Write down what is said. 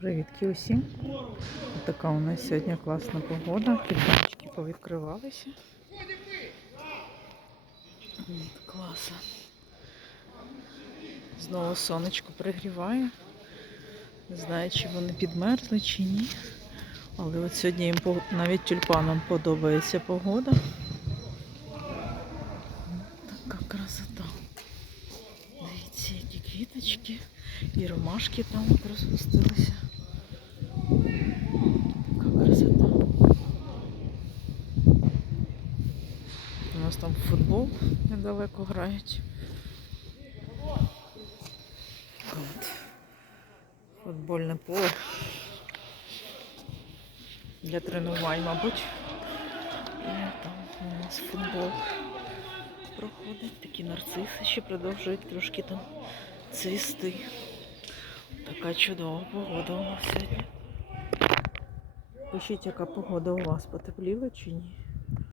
Привітки усім. Така у нас сьогодні класна погода. Квіточки повідкривалися. М, Знову сонечко пригріває. Не знаю, чи вони підмерзли чи ні. Але от сьогодні їм навіть тюльпанам подобається погода. Така красота. Дивіться, які квіточки. І ромашки там розпустилися. Така красота. У нас там футбол недалеко грають. От. Футбольне поле. Для тренувань, мабуть. І там у нас футбол проходить. Такі нарциси ще продовжують трошки там цвісти. Така чудова погода у нас сьогодні. Пишіть, яка погода у вас потепліла чи ні?